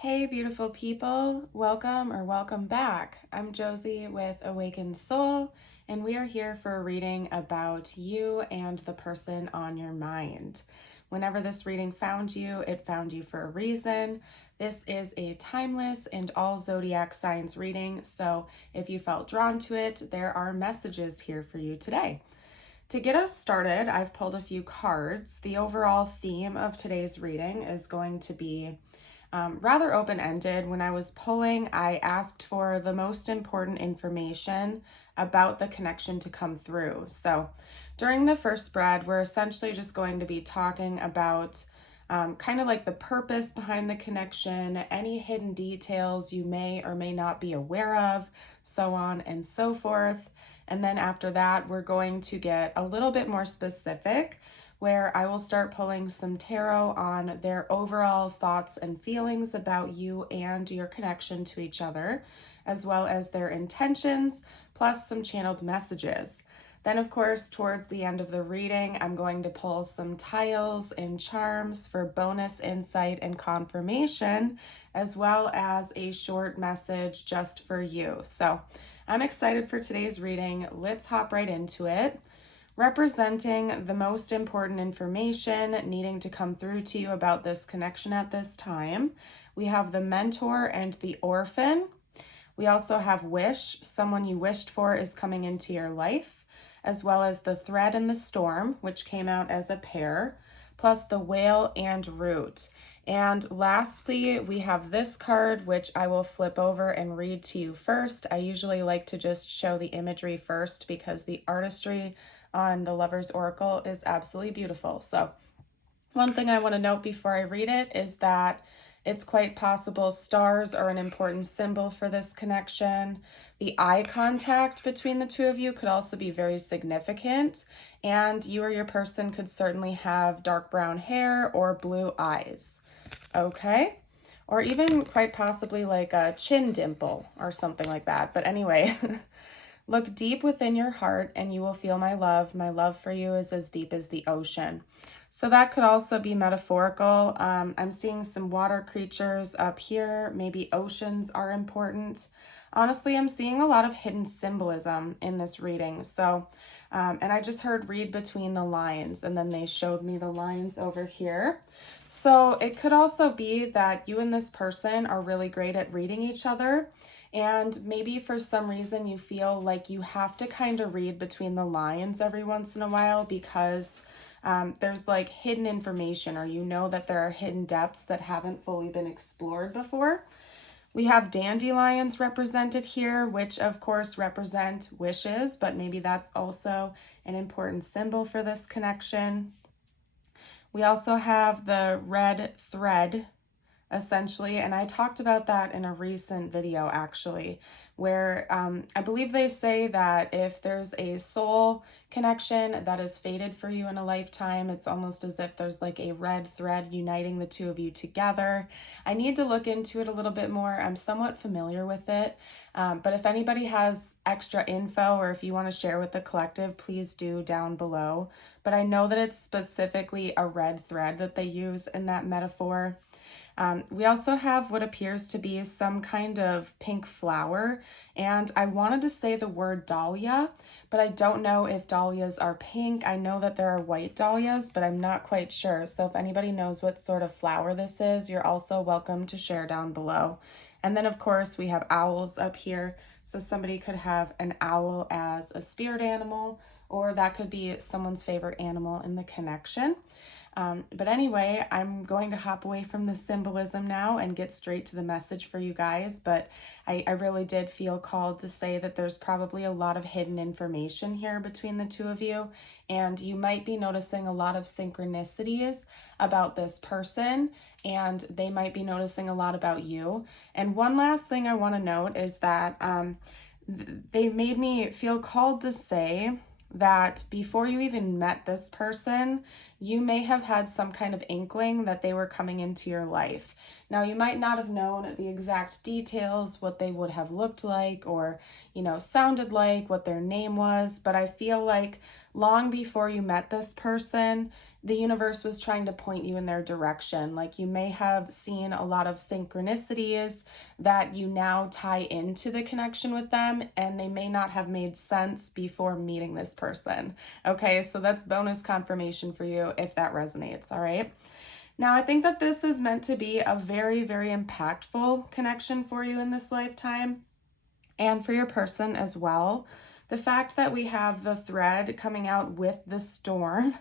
Hey, beautiful people. Welcome back. I'm Josie with Awakened Soul, and we are here for a reading about you and the person on your mind. Whenever this reading found you, it found you for a reason. This is a timeless and all zodiac signs reading, so if you felt drawn to it, there are messages here for you today. To get us started, I've pulled a few cards. The overall theme of today's reading is going to be rather open-ended. When I was pulling, I asked for the most important information about the connection to come through. So during the first spread, we're essentially just going to be talking about kind of like the purpose behind the connection, any hidden details you may or may not be aware of, so on and so forth. And then after that, we're going to get a little bit more specific, where I will start pulling some tarot on their overall thoughts and feelings about you and your connection to each other, as well as their intentions, plus some channeled messages. Then, of course, towards the end of the reading, I'm going to pull some tiles and charms for bonus insight and confirmation, as well as a short message just for you. So I'm excited for today's reading. Let's hop right into it. Representing the most important information needing to come through to you about this connection at this time, we have the mentor and the orphan. We also have wish, someone you wished for is coming into your life, as well as the thread and the storm, which came out as a pair, plus the whale and root. And lastly, we have this card, which I will flip over and read to you first. I usually like to just show the imagery first because the artistry on the Lover's Oracle is absolutely beautiful. So one thing I want to note before I read it is that it's quite possible stars are an important symbol for this connection. The eye contact between the two of you could also be very significant, and you or your person could certainly have dark brown hair or blue eyes. Okay? Or even quite possibly like a chin dimple or something like that. But anyway, look deep within your heart and you will feel my love. My love for you is as deep as the ocean. So that could also be metaphorical. I'm seeing some water creatures up here. Maybe oceans are important. Honestly, I'm seeing a lot of hidden symbolism in this reading. So, and I just heard read between the lines, and then they showed me the lines over here. So it could also be that you and this person are really great at reading each other. And maybe for some reason you feel like you have to kind of read between the lines every once in a while because there's like hidden information, or you know that there are hidden depths that haven't fully been explored before. We have dandelions represented here, which of course represent wishes, but maybe that's also an important symbol for this connection. We also have the red thread, essentially, and I talked about that in a recent video actually, where I believe they say that if there's a soul connection that is fated for you in a lifetime, it's almost as if there's like a red thread uniting the two of you together. I need to look into it a little bit more. I'm somewhat familiar with it, but if anybody has extra info or if you want to share with the collective, please do down below. But I know that it's specifically a red thread that they use in that metaphor. We also have what appears to be some kind of pink flower, and I wanted to say the word dahlia, but I don't know if dahlias are pink. I know that there are white dahlias, but I'm not quite sure. So if anybody knows what sort of flower this is, you're also welcome to share down below. And then of course we have owls up here. So somebody could have an owl as a spirit animal, or that could be someone's favorite animal in the connection. But anyway, I'm going to hop away from the symbolism now and get straight to the message for you guys. But I really did feel called to say that there's probably a lot of hidden information here between the two of you. And you might be noticing a lot of synchronicities about this person, and they might be noticing a lot about you. And one last thing I want to note is that they made me feel called to say that before you even met this person, you may have had some kind of inkling that they were coming into your life. Now, you might not have known the exact details, what they would have looked like or, sounded like, what their name was, but I feel like long before you met this person, the universe was trying to point you in their direction. Like you may have seen a lot of synchronicities that you now tie into the connection with them, and they may not have made sense before meeting this person. Okay, so that's bonus confirmation for you if that resonates, all right? Now, I think that this is meant to be a very, very impactful connection for you in this lifetime and for your person as well. The fact that we have the thread coming out with the storm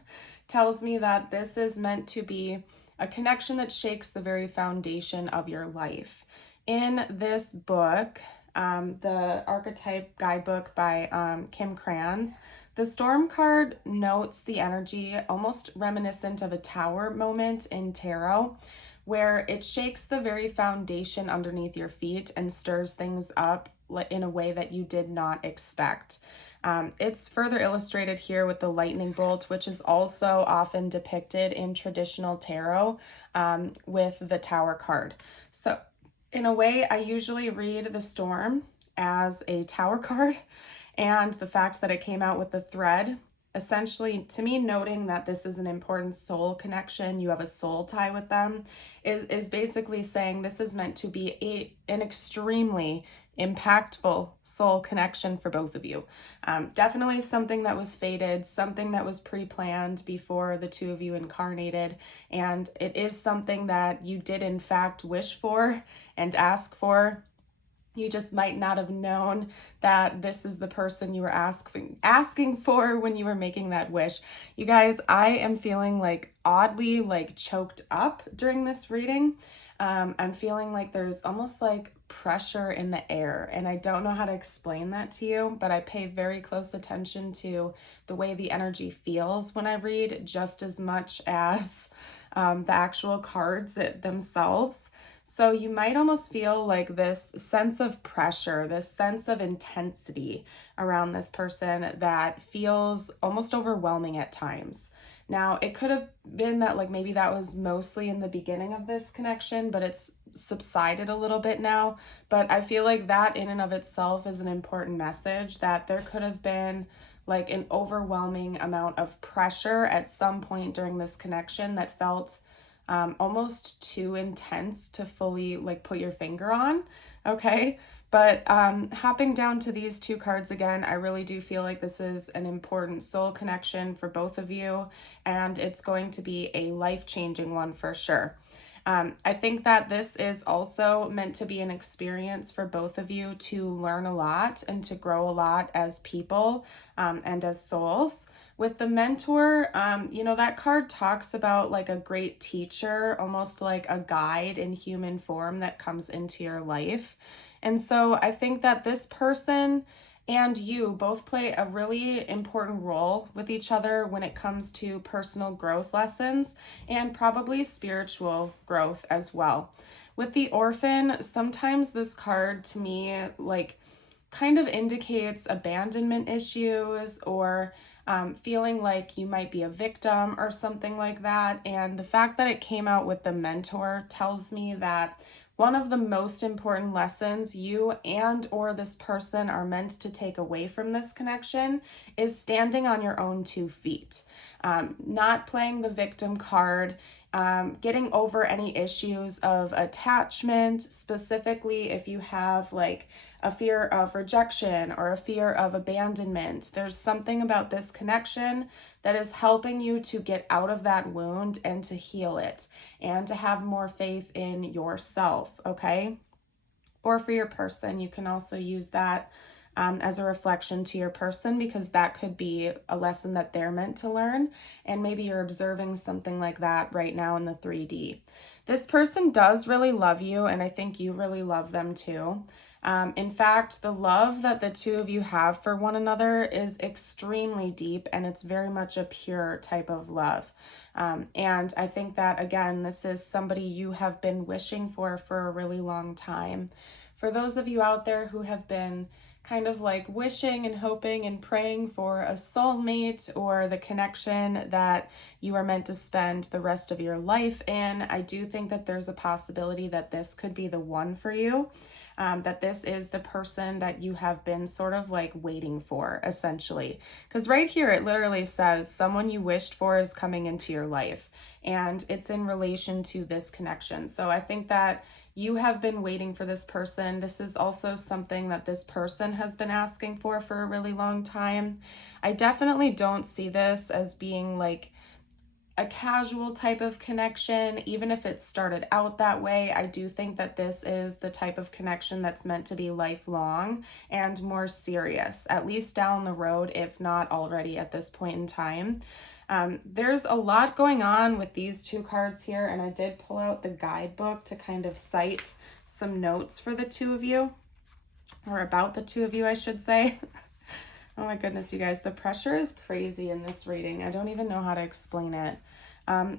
tells me that this is meant to be a connection that shakes the very foundation of your life. In this book, the Archetype Guidebook by Kim Krans, the Storm card notes the energy almost reminiscent of a tower moment in tarot, where it shakes the very foundation underneath your feet and stirs things up in a way that you did not expect. It's further illustrated here with the lightning bolt, which is also often depicted in traditional tarot with the Tower card. So in a way, I usually read the Storm as a Tower card, and the fact that it came out with the thread, essentially to me noting that this is an important soul connection, you have a soul tie with them, is basically saying this is meant to be an extremely impactful soul connection for both of you. Definitely something that was fated, something that was pre-planned before the two of you incarnated, and it is something that you did in fact wish for and ask for. You just might not have known that this is the person you were asking for when you were making that wish. You guys, I am feeling like oddly like choked up during this reading. I'm feeling like there's almost like pressure in the air, and I don't know how to explain that to you, but I pay very close attention to the way the energy feels when I read, just as much as the actual cards themselves. So you might almost feel like this sense of pressure, this sense of intensity around this person that feels almost overwhelming at times. Now, it could have been that like maybe that was mostly in the beginning of this connection, but it's subsided a little bit now. But I feel like that in and of itself is an important message, that there could have been like an overwhelming amount of pressure at some point during this connection that felt almost too intense to fully like put your finger on. Okay. But hopping down to these two cards again, I really do feel like this is an important soul connection for both of you, and it's going to be a life-changing one for sure. I think that this is also meant to be an experience for both of you to learn a lot and to grow a lot as people and as souls. With the mentor, that card talks about like a great teacher, almost like a guide in human form that comes into your life. And so I think that this person and you both play a really important role with each other when it comes to personal growth lessons and probably spiritual growth as well. With the Orphan, sometimes this card to me like kind of indicates abandonment issues or feeling like you might be a victim or something like that. And the fact that it came out with the Mentor tells me that one of the most important lessons you and or this person are meant to take away from this connection is standing on your own 2 feet, not playing the victim card, getting over any issues of attachment, specifically if you have like a fear of rejection or a fear of abandonment. There's something about this connection that is helping you to get out of that wound and to heal it and to have more faith in yourself, okay? Or for your person, you can also use that as a reflection to your person, because that could be a lesson that they're meant to learn, and maybe you're observing something like that right now in the 3D. This person does really love you, and I think you really love them too. In fact, the love that the two of you have for one another is extremely deep, and it's very much a pure type of love. And I think that, again, this is somebody you have been wishing for a really long time. For those of you out there who have been kind of like wishing and hoping and praying for a soulmate or the connection that you are meant to spend the rest of your life in. I do think that there's a possibility that this could be the one for you. That this is the person that you have been sort of like waiting for, essentially. Because right here, it literally says someone you wished for is coming into your life, and it's in relation to this connection. So I think that you have been waiting for this person. This is also something that this person has been asking for a really long time. I definitely don't see this as being like a casual type of connection. Even if it started out that way, I do think that this is the type of connection that's meant to be lifelong and more serious, at least down the road, if not already at this point in time. There's a lot going on with these two cards here, and I did pull out the guidebook to kind of cite some notes for the two of you, or about the two of you, I should say. Oh my goodness, you guys, the pressure is crazy in this reading. I don't even know how to explain it.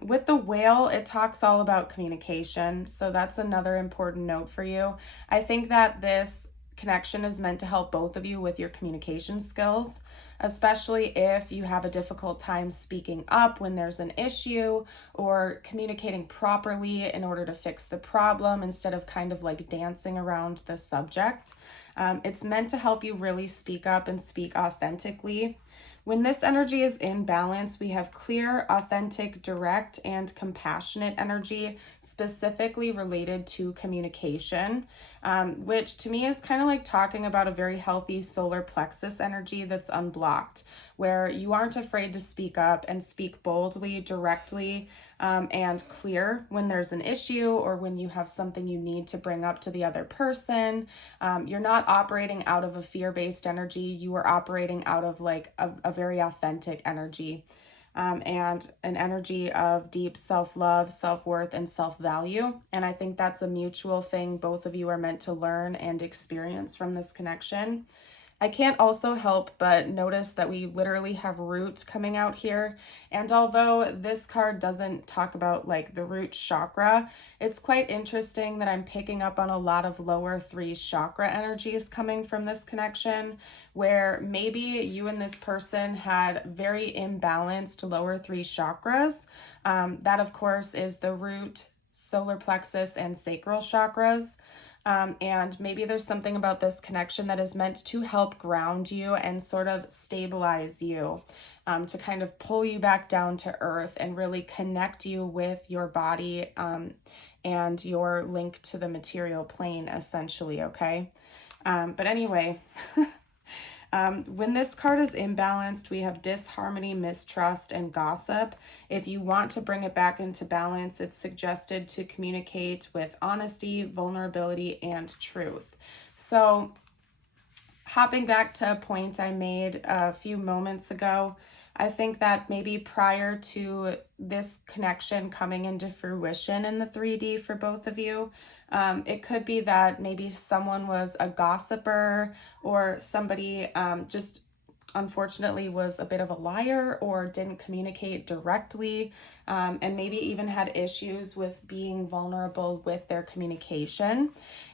With the whale, it talks all about communication. So that's another important note for you. I think that this connection is meant to help both of you with your communication skills, especially if you have a difficult time speaking up when there's an issue, or communicating properly in order to fix the problem instead of kind of like dancing around the subject. It's meant to help you really speak up and speak authentically. When this energy is in balance, we have clear, authentic, direct, and compassionate energy specifically related to communication, which to me is kind of like talking about a very healthy solar plexus energy that's unblocked, where you aren't afraid to speak up and speak boldly, directly, and clear when there's an issue or when you have something you need to bring up to the other person. You're not operating out of a fear-based energy. You are operating out of like a very authentic energy, and an energy of deep self-love, self-worth, and self-value. And I think that's a mutual thing both of you are meant to learn and experience from this connection. I can't also help but notice that we literally have root coming out here. And although this card doesn't talk about like the root chakra, it's quite interesting that I'm picking up on a lot of lower 3 chakra energies coming from this connection, where maybe you and this person had very imbalanced lower 3 chakras. That of course is the root, solar plexus, and sacral chakras. And maybe there's something about this connection that is meant to help ground you and sort of stabilize you, to kind of pull you back down to earth and really connect you with your body, and your link to the material plane, essentially, okay? But anyway, when this card is imbalanced, we have disharmony, mistrust, and gossip. If you want to bring it back into balance, it's suggested to communicate with honesty, vulnerability, and truth. So, hopping back to a point I made a few moments ago, I think that maybe prior to this connection coming into fruition in the 3D for both of you, it could be that maybe someone was a gossiper, or somebody just unfortunately was a bit of a liar or didn't communicate directly, and maybe even had issues with being vulnerable with their communication.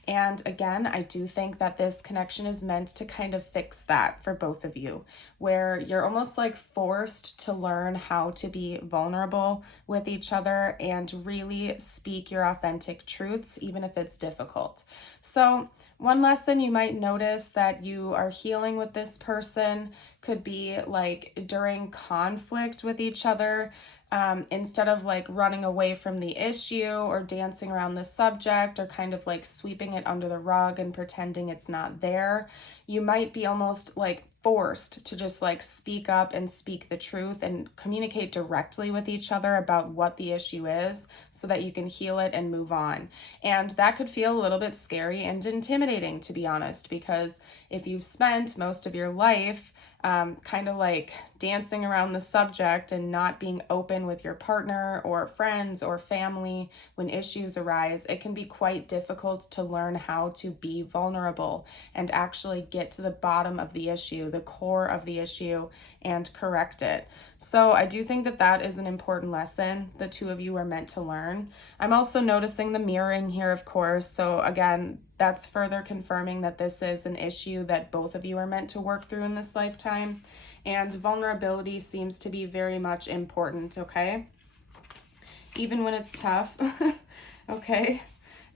And again, I do think that this connection is meant to kind of fix that for both of you, where you're almost like forced to learn how to be vulnerable with each other and really speak your authentic truths, even if it's difficult. So one lesson you might notice that you are healing with this person could be like during conflict with each other, instead of like running away from the issue or dancing around the subject or kind of like sweeping it under the rug and pretending it's not there, you might be almost like forced to just like speak up and speak the truth and communicate directly with each other about what the issue is so that you can heal it and move on. And that could feel a little bit scary and intimidating, to be honest, because if you've spent most of your life kind of like dancing around the subject and not being open with your partner or friends or family when issues arise, it can be quite difficult to learn how to be vulnerable and actually get to the bottom of the issue, the core of the issue, and correct it. So I do think that that is an important lesson the two of you are meant to learn. I'm also noticing the mirroring here, of course. So again, That's further confirming that this is an issue that both of you are meant to work through in this lifetime. And vulnerability seems to be very much important, okay? Even when it's tough, okay?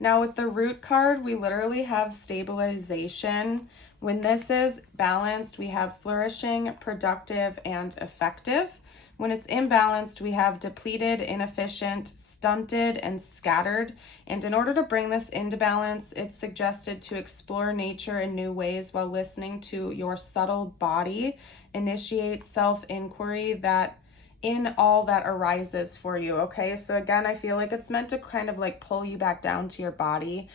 Now with the Root card, we literally have stabilization. When this is balanced, we have flourishing, productive, and effective. When it's imbalanced, we have depleted, inefficient, stunted, and scattered. And in order to bring this into balance, it's suggested to explore nature in new ways while listening to your subtle body, initiate self-inquiry that in all that arises for you, okay? So again, I feel like it's meant to kind of like pull you back down to your body.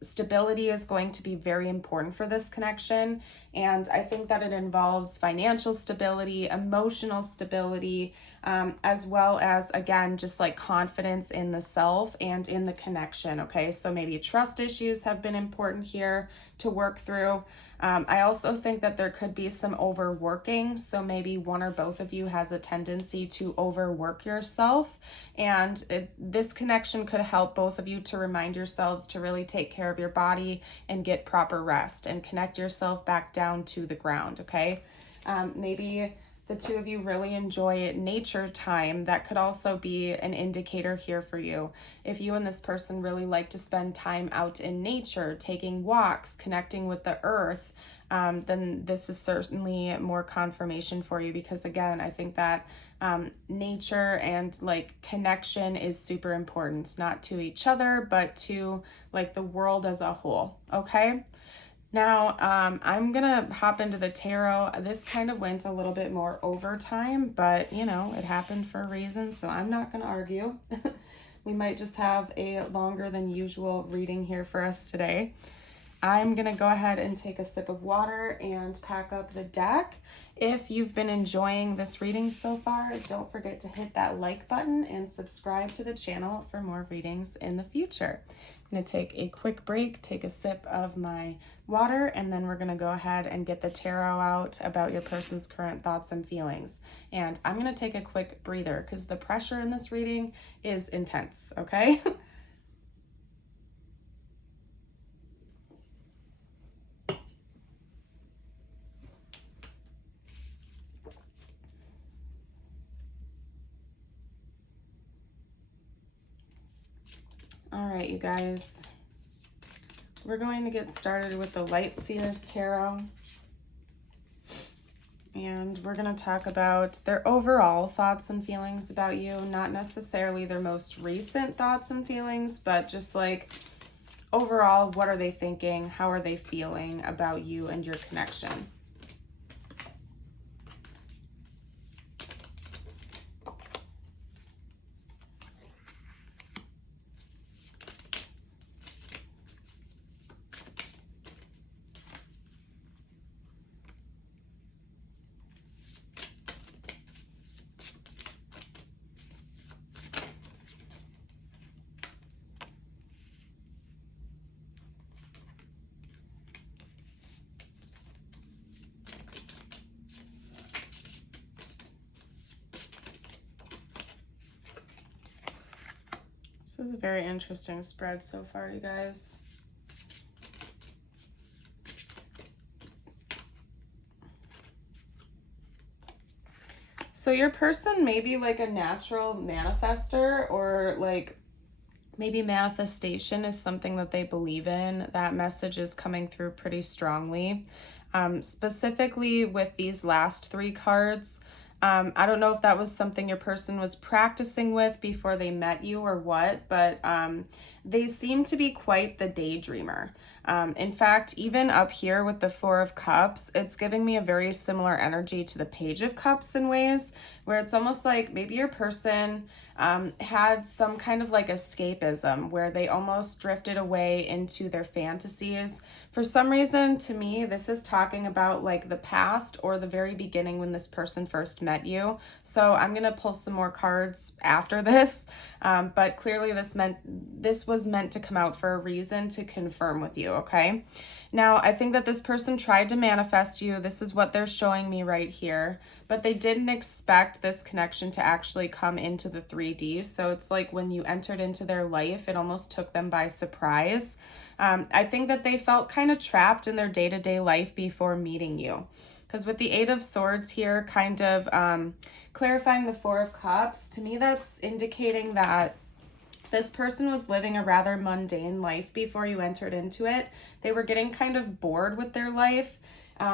Stability is going to be very important for this connection. And I think that it involves financial stability, emotional stability, as well as, again, just like confidence in the self and in the connection, okay? So maybe trust issues have been important here to work through. I also think that there could be some overworking. So maybe one or both of you has a tendency to overwork yourself. And this connection could help both of you to remind yourselves to really take care of your body and get proper rest and connect yourself back down to the ground, okay? Maybe the two of you really enjoy nature time. That could also be an indicator here for you. If you and this person really like to spend time out in nature, taking walks, connecting with the earth, then this is certainly more confirmation for you, because again, I think that nature and like connection is super important, not to each other, but to like the world as a whole, okay? Now, I'm gonna hop into the tarot. This kind of went a little bit more over time, but you know, it happened for a reason, so I'm not gonna argue. We might just have a longer than usual reading here for us today. I'm gonna go ahead and take a sip of water and pack up the deck. If you've been enjoying this reading so far, don't forget to hit that like button and subscribe to the channel for more readings in the future. I'm gonna take a quick break, take a sip of my water, and then we're gonna go ahead and get the tarot out about your person's current thoughts and feelings. And I'm gonna take a quick breather because the pressure in this reading is intense, okay? All right, you guys, we're going to get started with the Light Seers Tarot. And we're going to talk about their overall thoughts and feelings about you, not necessarily their most recent thoughts and feelings, but just like overall, what are they thinking? How are they feeling about you and your connection? This is a very interesting spread so far, you guys. So your person may be like a natural manifester, or like maybe manifestation is something that they believe in. That message is coming through pretty strongly. Specifically with these last three cards, I don't know if that was something your person was practicing with before they met you or what, but they seem to be quite the daydreamer. In fact, even up here with the Four of Cups, it's giving me a very similar energy to the Page of Cups in ways where it's almost like maybe your person had some kind of like escapism where they almost drifted away into their fantasies. For some reason, to me, this is talking about like the past or the very beginning when this person first met you. So I'm going to pull some more cards after this. But clearly this was meant to come out for a reason to confirm with you, okay? Now, I think that this person tried to manifest you. This is what they're showing me right here, but they didn't expect this connection to actually come into the 3D. So it's like when you entered into their life, it almost took them by surprise. I think that they felt kind of trapped in their day-to-day life before meeting you. Because with the 8 of Swords here, kind of clarifying the 4 of Cups, to me that's indicating that this person was living a rather mundane life before you entered into it. They were getting kind of bored with their life.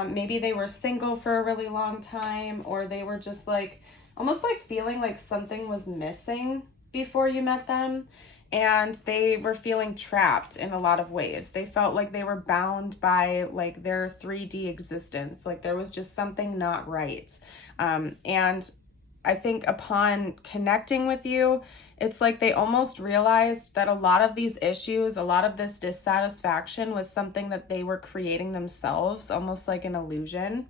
Maybe they were single for a really long time, or they were just like, almost like feeling like something was missing before you met them. And they were feeling trapped in a lot of ways. They felt like they were bound by like their 3D existence. Like there was just something not right. And I think upon connecting with you, it's like they almost realized that a lot of these issues, a lot of this dissatisfaction was something that they were creating themselves, almost like an illusion.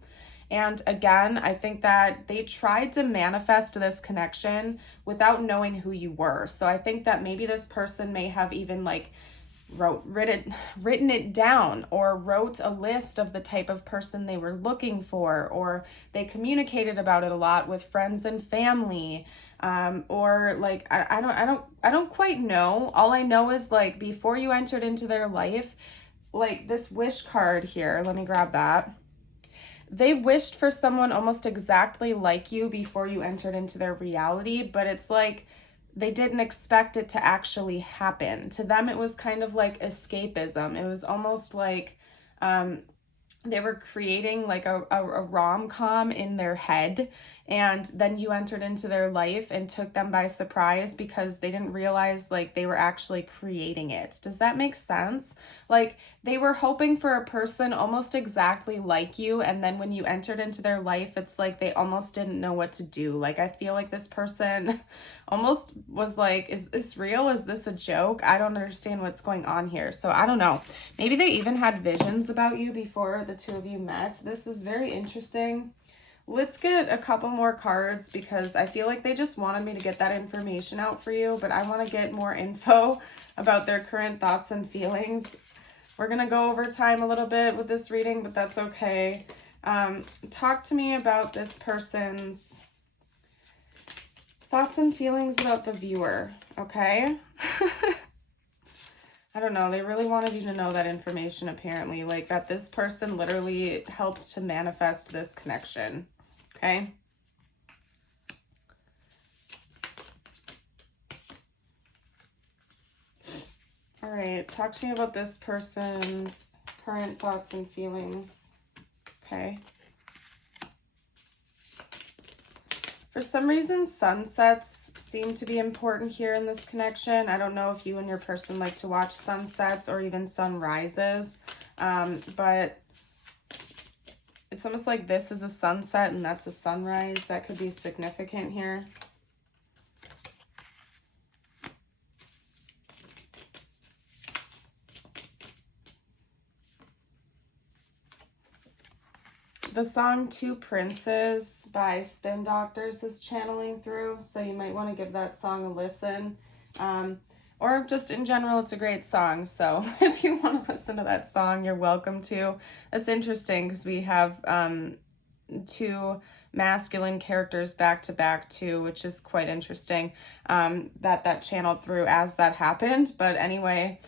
And again, I think that they tried to manifest this connection without knowing who you were. So I think that maybe this person may have even like written it down, or wrote a list of the type of person they were looking for, or they communicated about it a lot with friends and family, or like I don't quite know. All I know is like before you entered into their life, like this wish card here, let me grab that. They wished for someone almost exactly like you before you entered into their reality, but it's like they didn't expect it to actually happen. To them, it was kind of like escapism. It was almost like they were creating like a rom-com in their head, and then you entered into their life and took them by surprise because they didn't realize like they were actually creating it. Does that make sense? Like they were hoping for a person almost exactly like you, and then when you entered into their life, it's like they almost didn't know what to do. Like I feel like this person almost was like, is this real? Is this a joke? I don't understand what's going on here. So I don't know. Maybe they even had visions about you before the two of you met. This is very interesting. Let's get a couple more cards because I feel like they just wanted me to get that information out for you, but I want to get more info about their current thoughts and feelings. We're going to go over time a little bit with this reading, but that's okay. Talk to me about this person's thoughts and feelings about the viewer, okay? I don't know. They really wanted you to know that information, apparently, like that this person literally helped to manifest this connection, okay? All right, talk to me about this person's current thoughts and feelings, okay? For some reason, sunsets seem to be important here in this connection. I don't know if you and your person like to watch sunsets or even sunrises, but it's almost like this is a sunset and that's a sunrise. That could be significant here. The song Two Princes by Spin Doctors is channeling through, so you might want to give that song a listen. Or just in general, it's a great song, so if you want to listen to that song, you're welcome to. It's interesting because we have two masculine characters back to back too, which is quite interesting that channeled through as that happened. But anyway,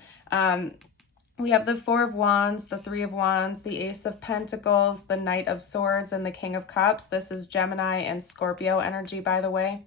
we have the Four of Wands, the Three of Wands, the Ace of Pentacles, the Knight of Swords, and the King of Cups. This is Gemini and Scorpio energy, by the way.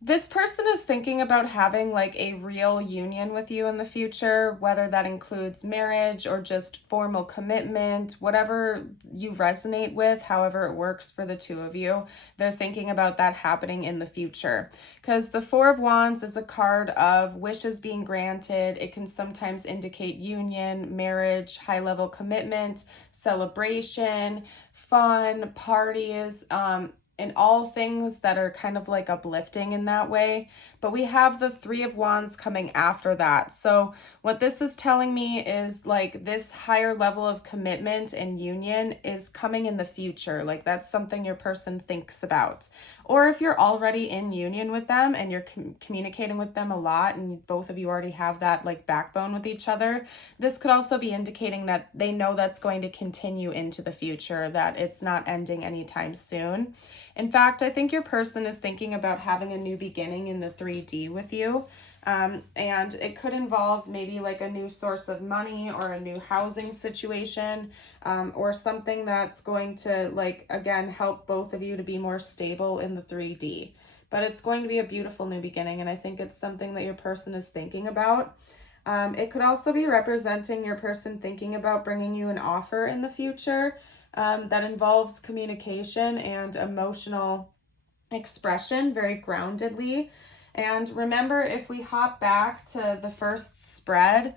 This person is thinking about having like a real union with you in the future, whether that includes marriage or just formal commitment, whatever you resonate with, however it works for the two of you. They're thinking about that happening in the future. Because the Four of Wands is a card of wishes being granted. It can sometimes indicate union, marriage, high-level commitment, celebration, fun, parties, and all things that are kind of like uplifting in that way. But we have the Three of Wands coming after that. So what this is telling me is like this higher level of commitment and union is coming in the future. Like that's something your person thinks about. Or if you're already in union with them and you're communicating with them a lot and both of you already have that like backbone with each other, this could also be indicating that they know that's going to continue into the future, that it's not ending anytime soon. In fact, I think your person is thinking about having a new beginning in the 3D with you. And it could involve maybe like a new source of money or a new housing situation, or something that's going to, like, again, help both of you to be more stable in the 3D. But it's going to be a beautiful new beginning, and I think it's something that your person is thinking about. It could also be representing your person thinking about bringing you an offer in the future, that involves communication and emotional expression very groundedly. And remember, if we hop back to the first spread,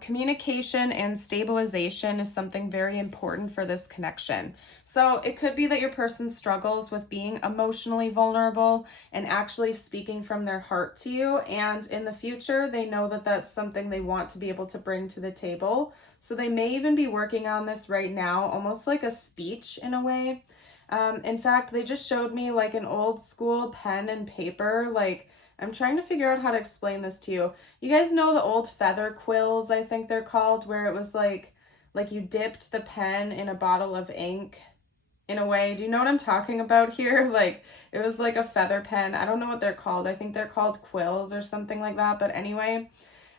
communication and stabilization is something very important for this connection. So it could be that your person struggles with being emotionally vulnerable and actually speaking from their heart to you. And in the future, they know that that's something they want to be able to bring to the table. So they may even be working on this right now, almost like a speech in a way. In fact, they just showed me like an old school pen and paper. Like, I'm trying to figure out how to explain this to you. You guys know the old feather quills, I think they're called, where it was like you dipped the pen in a bottle of ink in a way. Do you know what I'm talking about here? Like, it was like a feather pen. I don't know what they're called. I think they're called quills or something like that. But anyway,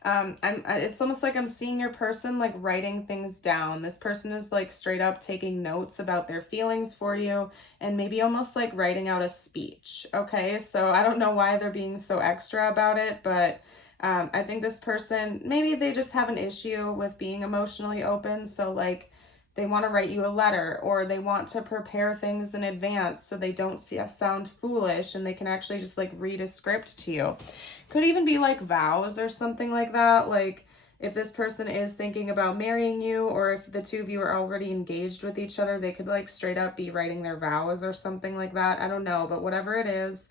it's almost like I'm seeing your person like writing things down. This person is like straight up taking notes about their feelings for you and maybe almost like writing out a speech. Okay, so I don't know why they're being so extra about it, but I think this person, maybe they just have an issue with being emotionally open. So like they want to write you a letter, or they want to prepare things in advance so they don't sound foolish and they can actually just like read a script to you. Could even be like vows or something like that. Like if this person is thinking about marrying you, or if the two of you are already engaged with each other, they could like straight up be writing their vows or something like that. I don't know, but whatever it is,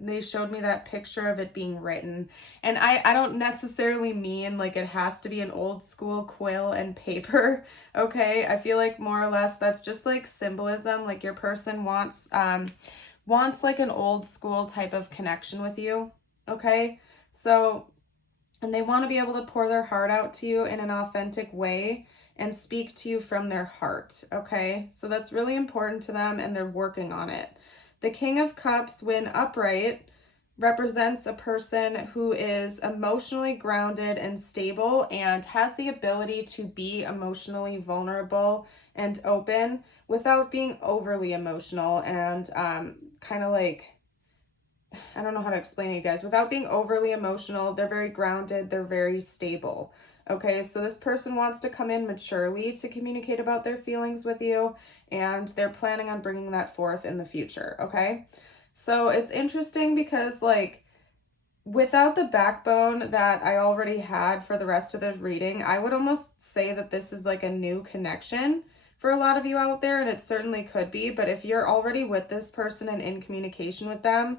they showed me that picture of it being written. And I don't necessarily mean like it has to be an old school quill and paper. Okay, I feel like more or less that's just like symbolism. Like your person wants like an old school type of connection with you. Okay, so, and they want to be able to pour their heart out to you in an authentic way and speak to you from their heart. Okay, so that's really important to them and they're working on it. The King of Cups, when upright, represents a person who is emotionally grounded and stable and has the ability to be emotionally vulnerable and open without being overly emotional and kind of like, I don't know how to explain it, you guys. Without being overly emotional, they're very grounded, they're very stable. Okay, so this person wants to come in maturely to communicate about their feelings with you, and they're planning on bringing that forth in the future, okay? So it's interesting because, like, without the backbone that I already had for the rest of the reading, I would almost say that this is like a new connection for a lot of you out there, and it certainly could be. But if you're already with this person and in communication with them,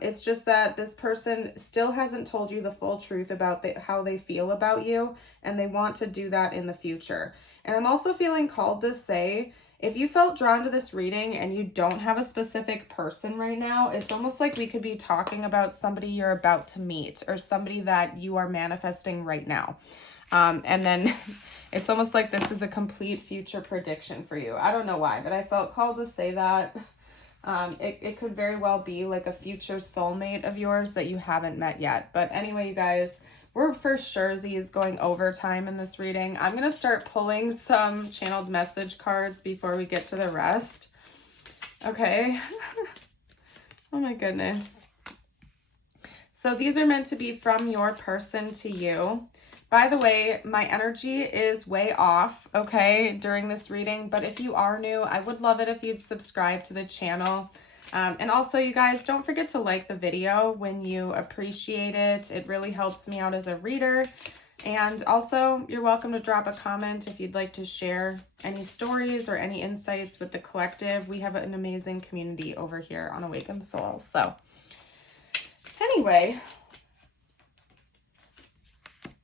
it's just that this person still hasn't told you the full truth about how they feel about you, and they want to do that in the future. And I'm also feeling called to say, if you felt drawn to this reading and you don't have a specific person right now, it's almost like we could be talking about somebody you're about to meet or somebody that you are manifesting right now. And then it's almost like this is a complete future prediction for you. I don't know why, but I felt called to say that. It could very well be like a future soulmate of yours that you haven't met yet. But anyway, you guys, we're for sure is going overtime in this reading. I'm going to start pulling some channeled message cards before we get to the rest. Okay. Oh my goodness. So these are meant to be from your person to you. By the way, my energy is way off, okay, during this reading. But if you are new, I would love it if you'd subscribe to the channel. And also, you guys, don't forget to like the video when you appreciate it. It really helps me out as a reader. And also, you're welcome to drop a comment if you'd like to share any stories or any insights with the collective. We have an amazing community over here on Awakened Soul. So, anyway,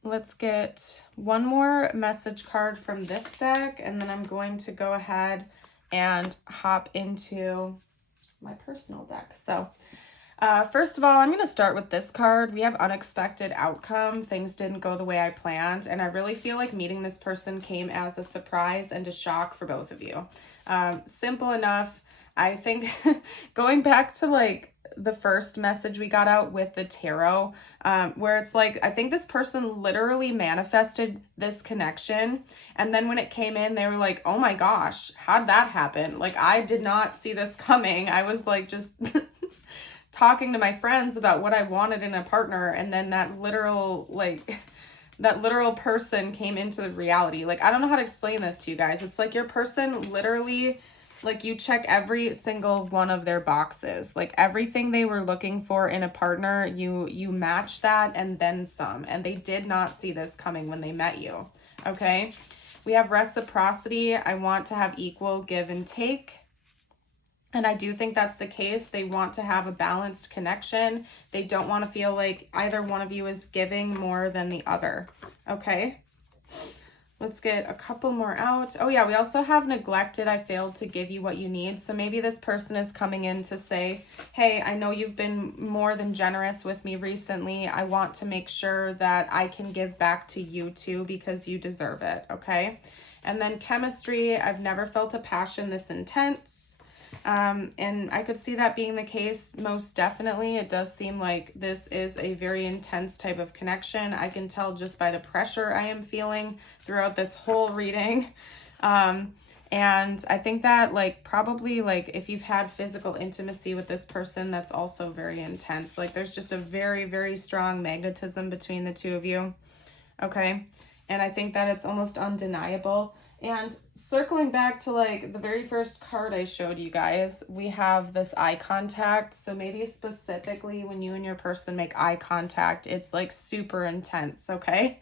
let's get one more message card from this deck, and then I'm going to go ahead and hop into my personal deck. So first of all, I'm going to start with this card. We have unexpected outcome. Things didn't go the way I planned. And I really feel like meeting this person came as a surprise and a shock for both of you. Simple enough. I think going back to like the first message we got out with the tarot, where it's like, I think this person literally manifested this connection. And then when it came in, they were like, oh my gosh, how'd that happen? Like, I did not see this coming. I was like, just talking to my friends about what I wanted in a partner. And then that literal person came into the reality. Like, I don't know how to explain this to you guys. It's like your person literally, like, you check every single one of their boxes. Like, everything they were looking for in a partner, you match that and then some. And they did not see this coming when they met you. Okay? We have reciprocity. I want to have equal give and take. And I do think that's the case. They want to have a balanced connection. They don't want to feel like either one of you is giving more than the other. Okay? Let's get a couple more out. Oh yeah, we also have neglected. I failed to give you what you need. So maybe this person is coming in to say, hey, I know you've been more than generous with me recently. I want to make sure that I can give back to you too because you deserve it, okay? And then chemistry. I've never felt a passion this intense. And I could see that being the case, most definitely. It does seem like this is a very intense type of connection. I can tell just by the pressure I am feeling throughout this whole reading. And I think that like probably like if you've had physical intimacy with this person, that's also very intense. Like there's just a very, very strong magnetism between the two of you. Okay. And I think that it's almost undeniable. And circling back to like the very first card I showed you guys, we have this eye contact. So maybe specifically when you and your person make eye contact, it's like super intense, okay?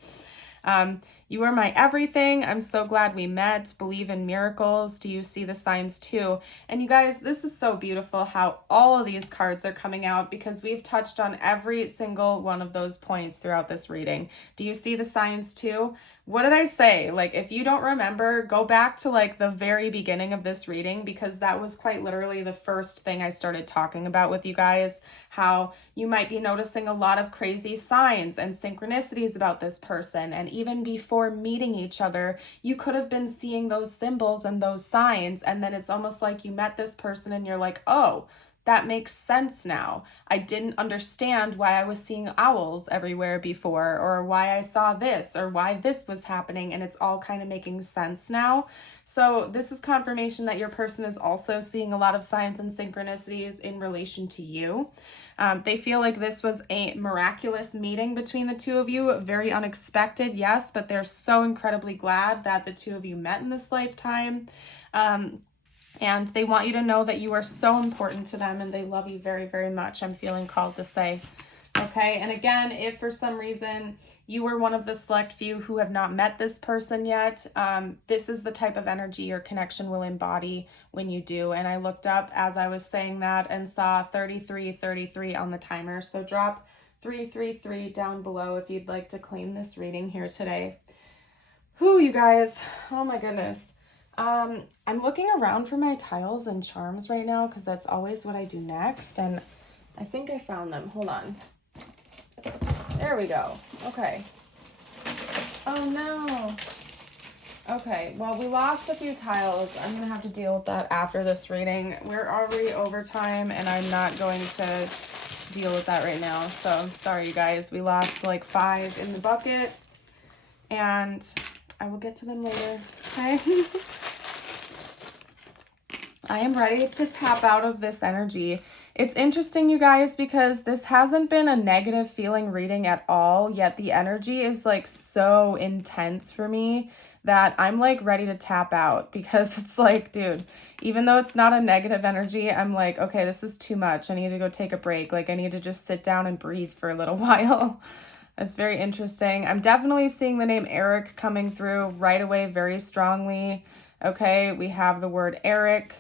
You are my everything. I'm so glad we met. Believe in miracles. Do you see the signs too? And you guys, this is so beautiful how all of these cards are coming out because we've touched on every single one of those points throughout this reading. Do you see the signs too? What did I say? Like, if you don't remember, go back to like the very beginning of this reading because that was quite literally the first thing I started talking about with you guys, how you might be noticing a lot of crazy signs and synchronicities about this person. And even before meeting each other, you could have been seeing those symbols and those signs. And then it's almost like you met this person and you're like, oh, that makes sense now. I didn't understand why I was seeing owls everywhere before, or why I saw this, or why this was happening, and it's all kind of making sense now. So this is confirmation that your person is also seeing a lot of signs and synchronicities in relation to you. They feel like this was a miraculous meeting between the two of you. Very unexpected, yes, but they're so incredibly glad that the two of you met in this lifetime. And they want you to know that you are so important to them and they love you very, very much. I'm feeling called to say. Okay, and again, if for some reason you were one of the select few who have not met this person yet, this is the type of energy your connection will embody when you do. And I looked up as I was saying that and saw 3333 on the timer. So drop 333 down below if you'd like to claim this reading here today. Whew, you guys. Oh my goodness. I'm looking around for my tiles and charms right now because that's always what I do next. And I think I found them. Hold on. There we go. Okay. Oh no. Okay, well, we lost a few tiles. I'm going to have to deal with that after this reading. We're already over time and I'm not going to deal with that right now. So I'm sorry, you guys. We lost like 5 in the bucket and I will get to them later. Okay. I am ready to tap out of this energy. It's interesting, you guys, because this hasn't been a negative feeling reading at all, yet the energy is like so intense for me that I'm like ready to tap out because it's like, dude, even though it's not a negative energy, I'm like, okay, this is too much. I need to go take a break. Like I need to just sit down and breathe for a little while. It's very interesting. I'm definitely seeing the name Eric coming through right away very strongly. Okay, we have the word Eric,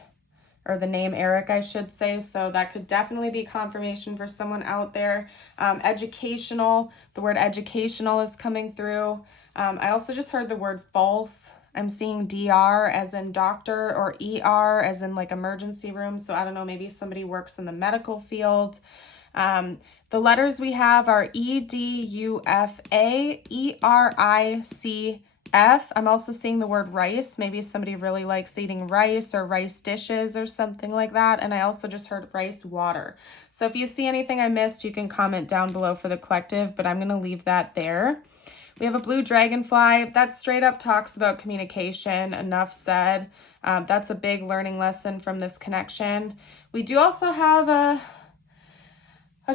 or the name Eric, I should say. So that could definitely be confirmation for someone out there. Educational, the word educational is coming through. I also just heard the word false. I'm seeing DR as in doctor, or ER as in like emergency room. So I don't know, maybe somebody works in the medical field. The letters we have are EDUFA, ERICF. I'm also seeing the word rice. Maybe somebody really likes eating rice or rice dishes or something like that. And I also just heard rice water. So if you see anything I missed, you can comment down below for the collective, but I'm going to leave that there. We have a blue dragonfly. That straight up talks about communication. Enough said. That's a big learning lesson from this connection. We do also have a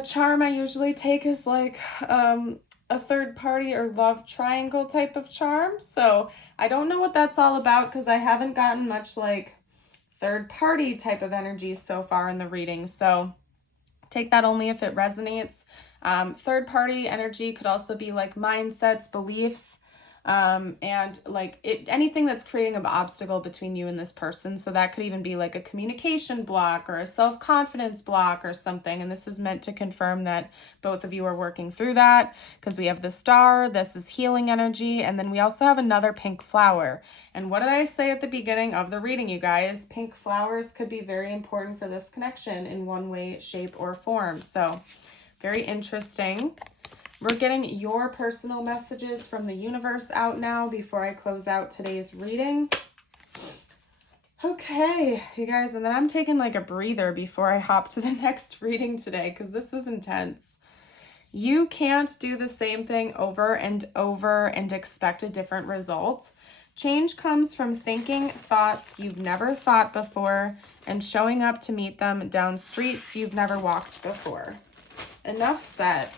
charm I usually take as like a third party or love triangle type of charm. So I don't know what that's all about because I haven't gotten much like third party type of energy so far in the reading. So take that only if it resonates. Third party energy could also be like mindsets, beliefs, and like anything that's creating an obstacle between you and this person. So that could even be like a communication block or a self-confidence block or something. And this is meant to confirm that both of you are working through that, because we have the star, this is healing energy, and then we also have another pink flower. And what did I say at the beginning of the reading, you guys? Pink flowers could be very important for this connection in one way, shape, or form. So very interesting. We're getting your personal messages from the universe out now before I close out today's reading. Okay, you guys, and then I'm taking like a breather before I hop to the next reading today because this was intense. You can't do the same thing over and over and expect a different result. Change comes from thinking thoughts you've never thought before and showing up to meet them down streets you've never walked before. Enough said.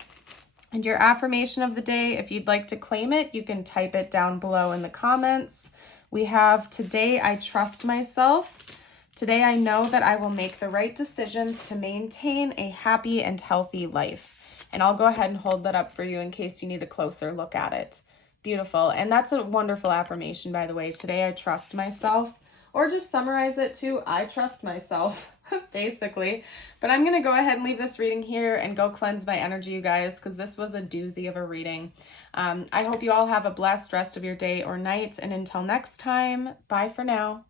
And your affirmation of the day, if you'd like to claim it, you can type it down below in the comments. We have, today I trust myself. Today I know that I will make the right decisions to maintain a happy and healthy life. And I'll go ahead and hold that up for you in case you need a closer look at it. Beautiful. And that's a wonderful affirmation, by the way. Today I trust myself. Or just summarize it to, I trust myself. Basically. But I'm going to go ahead and leave this reading here and go cleanse my energy, you guys, because this was a doozy of a reading. I hope you all have a blessed rest of your day or night. And until next time, bye for now.